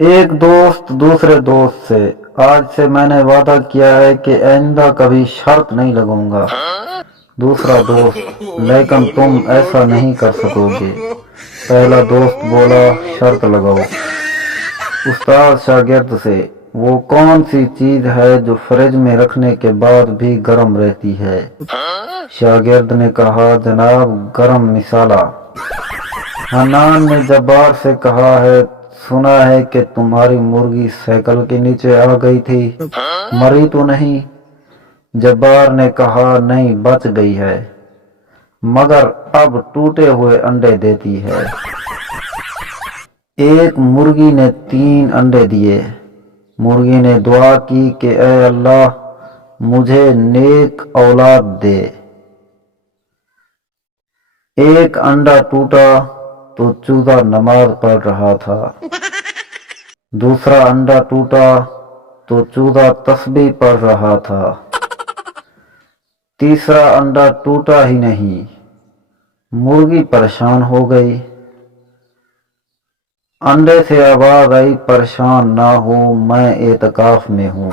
ایک دوست دوسرے دوست سے، آج سے میں نے وعدہ کیا ہے کہ آئندہ کبھی شرط نہیں لگاؤں گا۔ دوسرا دوست، لیکن تم ایسا نہیں کر سکو گے۔ پہلا دوست بولا، شرط لگاؤ۔ استاد شاگرد سے، وہ کون سی چیز ہے جو فریج میں رکھنے کے بعد بھی گرم رہتی ہے؟ شاگرد نے کہا، جناب گرم مسالہ۔ حنان نے جبار سے کہا ہے، سنا ہے کہ تمہاری مرغی سائیکل کے نیچے آ گئی تھی، مری تو نہیں؟ جبار نے کہا، نہیں بچ گئی ہے، مگر اب ٹوٹے ہوئے انڈے دیتی ہے۔ ایک مرغی نے 3 انڈے دیے۔ مرغی نے دعا کی کہ اے اللہ مجھے نیک اولاد دے۔ ایک انڈا ٹوٹا تو چوزا نماز پڑھ رہا تھا۔ دوسرا انڈا ٹوٹا تو چوزا تسبیح پڑھ رہا تھا۔ تیسرا انڈا ٹوٹا ہی نہیں، مرغی پریشان ہو گئی۔ انڈے سے آواز آئی، پریشان نہ ہو، میں اعتکاف میں ہوں۔